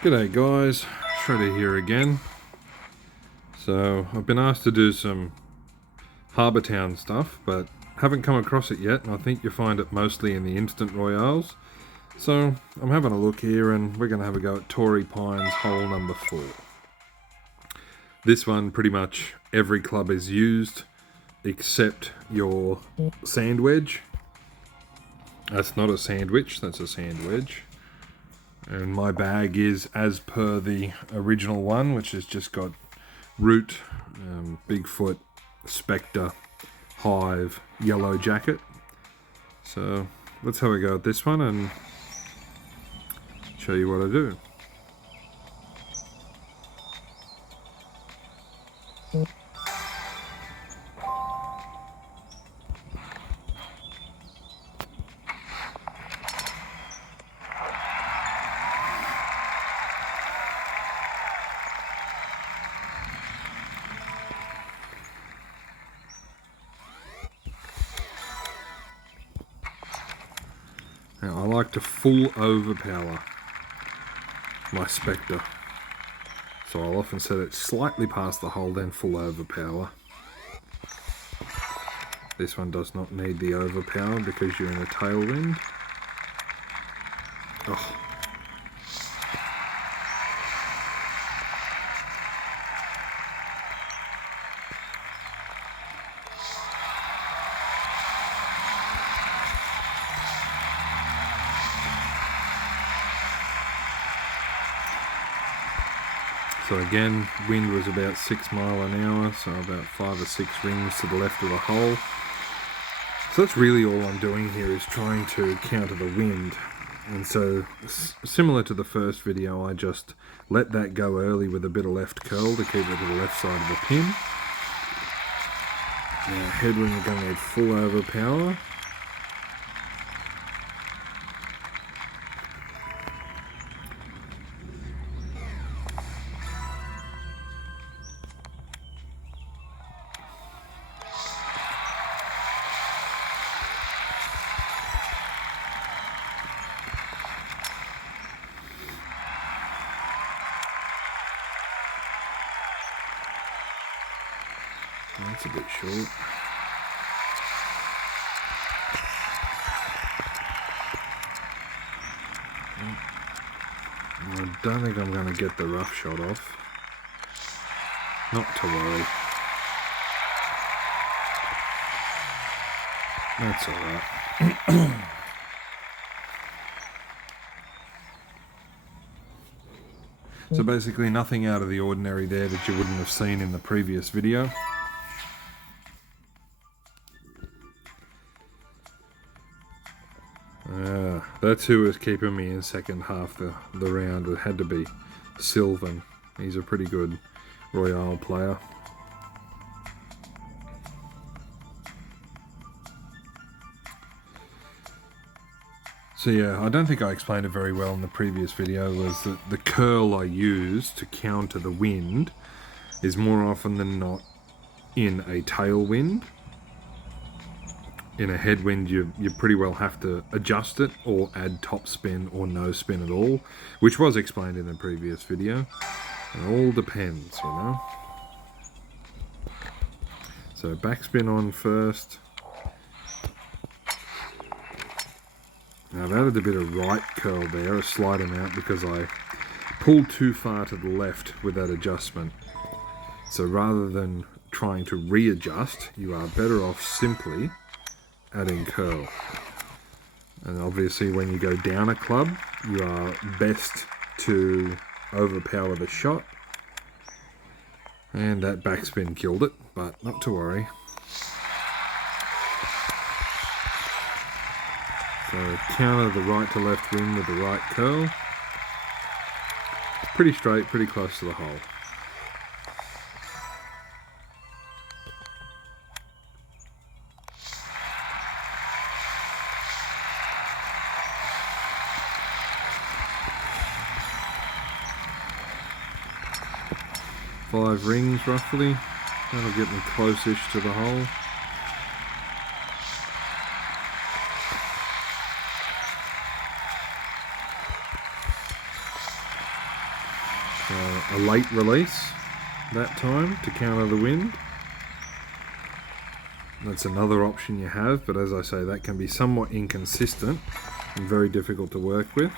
G'day guys, Shredder here again. So I've been asked to do some Harbour Town stuff, but haven't come across it yet, and I think you find it mostly in the instant royales. So I'm having a look here, and we're going to have a go at Torrey Pines hole number 4. This one, pretty much every club is used, except your sand wedge. That's not a sandwich, that's a sand wedge. And my bag is as per the original one, which has just got Root, Bigfoot, Spectre, Hive, Yellow Jacket. So let's have a go at this one and show you what I do. Now I like to full overpower my Spectre, so I'll often set it slightly past the hole, then full overpower. This one does not need the overpower because you're in a tailwind. Oh. So again, wind was about 6 miles an hour, so about 5 or 6 rings to the left of the hole. So that's really all I'm doing here, is trying to counter the wind. And so, similar to the first video, I just let that go early with a bit of left curl to keep it to the left side of the pin. Now headwind, we're going to need full overpower. That's a bit short. I don't think I'm going to get the rough shot off. Not to worry. That's alright. So basically nothing out of the ordinary there that you wouldn't have seen in the previous video. That's who was keeping me in second half the round. It had to be Sylvan. He's a pretty good Royale player. So yeah, I don't think I explained it very well in the previous video, was that the curl I use to counter the wind is more often than not in a tailwind. In a headwind, you pretty well have to adjust it or add top spin or no spin at all, which was explained in the previous video. It all depends, you know. So backspin on first. Now I've added a bit of right curl there, a slight amount, because I pulled too far to the left with that adjustment. So rather than trying to readjust, you are better off simply adding curl. And obviously when you go down a club, you are best to overpower the shot. And that backspin killed it, but not to worry. So counter the right to left wing with the right curl. Pretty straight, pretty close to the hole. Five rings roughly. That'll get me close-ish to the hole. So a late release that time to counter the wind. That's another option you have, but as I say, that can be somewhat inconsistent and very difficult to work with.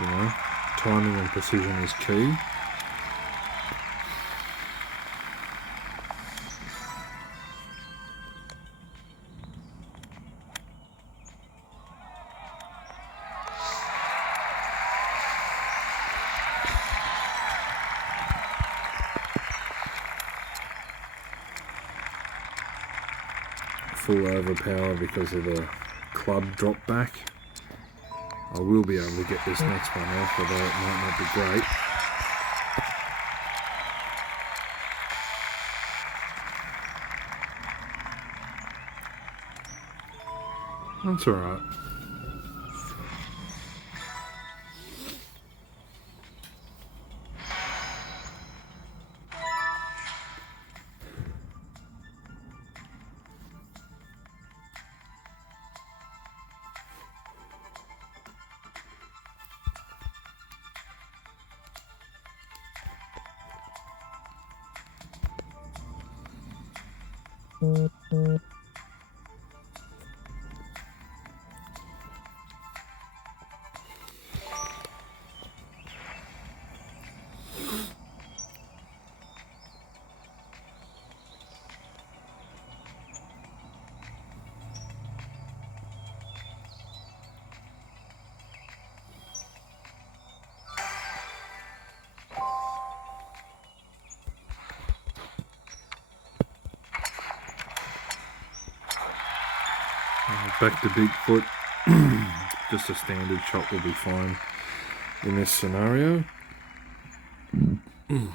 You know, timing and precision is key. Full overpower because of the club drop back. I will be able to get this next one off, although it might not be great. That's alright. Back to Bigfoot. Just a standard shot will be fine in this scenario.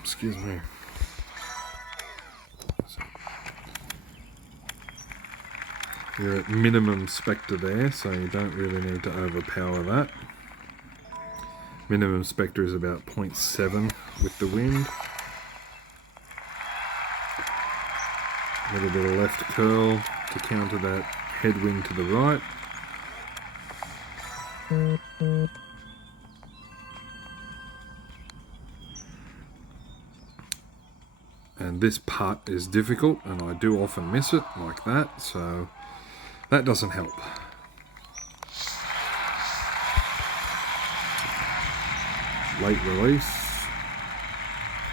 Excuse me. You're at minimum spectre there, so you don't really need to overpower that. Minimum spectre is about 0.7 with the wind. A little bit of left curl to counter that headwind to the right. And this putt is difficult, and I do often miss it like that, so that doesn't help. Late release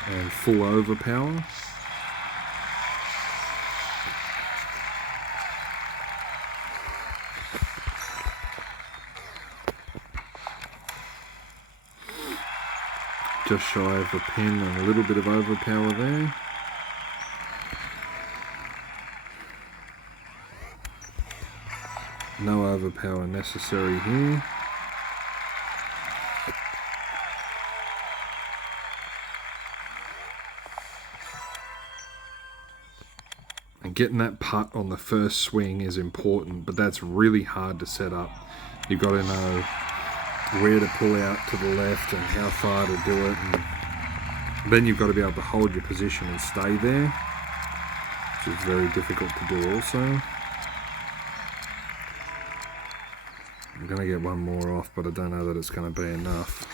and full overpower. Just shy of the pin and a little bit of overpower there. No overpower necessary here. And getting that putt on the first swing is important, but that's really hard to set up. You've got to know where to pull out to the left and how far to do it, and then you've got to be able to hold your position and stay there, which is very difficult to do also. I'm going to get one more off, but I don't know that it's going to be enough.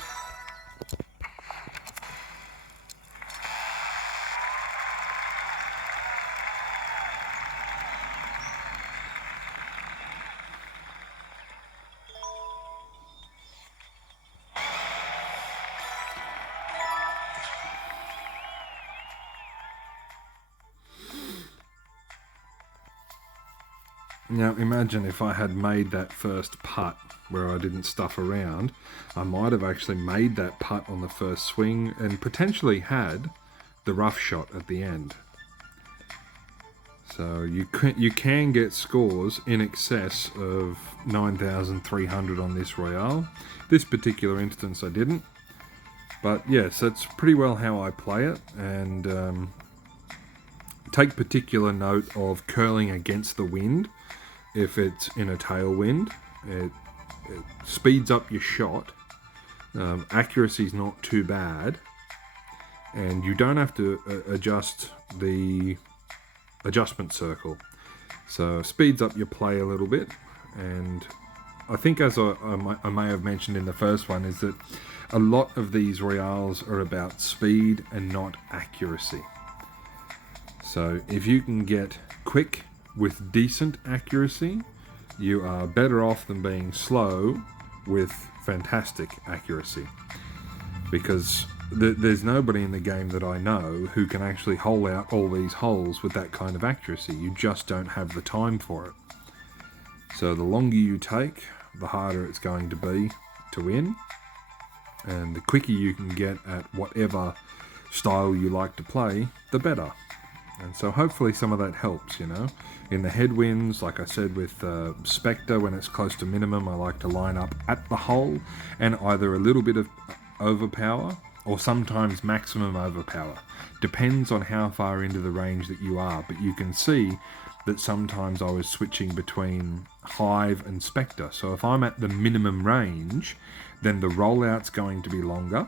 Now imagine if I had made that first putt where I didn't stuff around, I might have actually made that putt on the first swing and potentially had the rough shot at the end. So you can get scores in excess of 9,300 on this Royale. This particular instance I didn't, but yes, that's pretty well how I play it, and take particular note of curling against the wind. If it's in a tailwind, it speeds up your shot. Accuracy is not too bad, and you don't have to adjust the adjustment circle. So speeds up your play a little bit, and I think as I may have mentioned in the first one, is that a lot of these Royales are about speed and not accuracy. So if you can get quick with decent accuracy, you are better off than being slow with fantastic accuracy. Because there's nobody in the game that I know who can actually hole out all these holes with that kind of accuracy. You just don't have the time for it. So the longer you take, the harder it's going to be to win. And the quicker you can get at whatever style you like to play, the better. And so hopefully some of that helps, you know. In the headwinds, like I said with Spectre, when it's close to minimum, I like to line up at the hole and either a little bit of overpower or sometimes maximum overpower. Depends on how far into the range that you are, but you can see that sometimes I was switching between Hive and Spectre. So if I'm at the minimum range, then the rollout's going to be longer.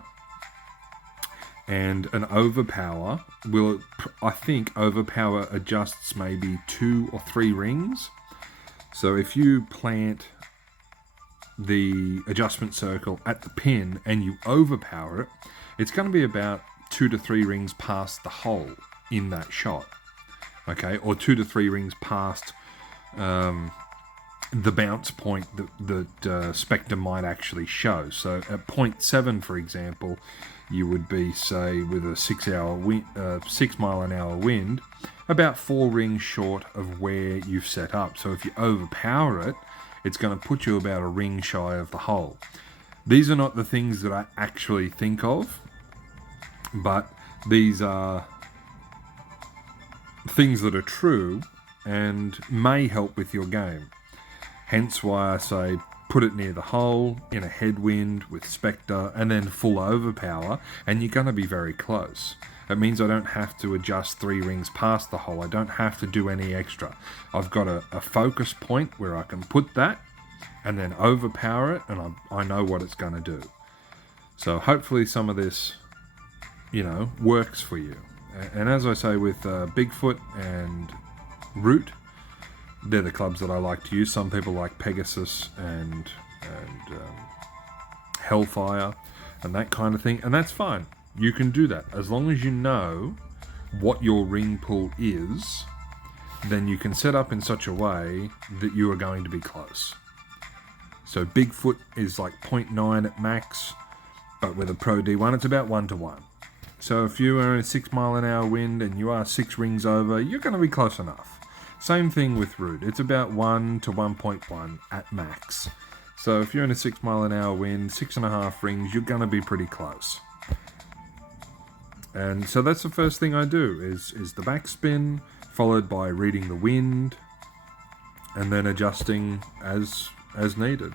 And an overpower will, I think overpower adjusts maybe 2 or 3 rings. So if you plant the adjustment circle at the pin and you overpower it, it's going to be about 2 to 3 rings past the hole in that shot. Okay, or 2 to 3 rings past the bounce point that Spectre might actually show. So at 0.7, for example, you would be, say, with a 6 mile an hour wind, about 4 rings short of where you've set up. So if you overpower it, it's going to put you about a ring shy of the hole. These are not the things that I actually think of, but these are things that are true and may help with your game. Hence why I say put it near the hole, in a headwind with Spectre, and then full overpower, and you're going to be very close. It means I don't have to adjust 3 rings past the hole. I don't have to do any extra. I've got a focus point where I can put that and then overpower it, and I know what it's going to do. So hopefully some of this, you know, works for you. And as I say with Bigfoot and Root, they're the clubs that I like to use. Some people like Pegasus and Hellfire and that kind of thing, and that's fine. You can do that as long as you know what your ring pull is. Then you can set up in such a way that you are going to be close. So Bigfoot is like 0.9 at max, but with a Pro D1 it's about 1 to 1. So if you are in a 6 mile an hour wind and you are 6 rings over, you're going to be close enough. Same thing with Root. It's about 1 to 1.1 at max. So if you're in a 6 mile an hour wind, 6.5 rings, you're going to be pretty close. And so that's the first thing I do is the backspin, followed by reading the wind, and then adjusting as needed.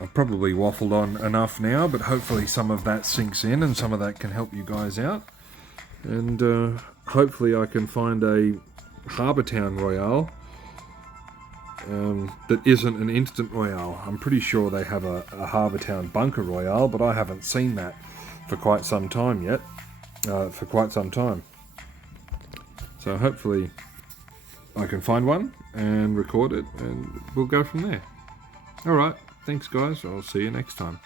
I've probably waffled on enough now, but hopefully some of that sinks in and some of that can help you guys out. And hopefully I can find a Harbour Town Royale that isn't an instant Royale. I'm pretty sure they have a Harbour Town Bunker Royale, but I haven't seen that for quite some time yet. So hopefully I can find one and record it, and we'll go from there. Alright, thanks guys, I'll see you next time.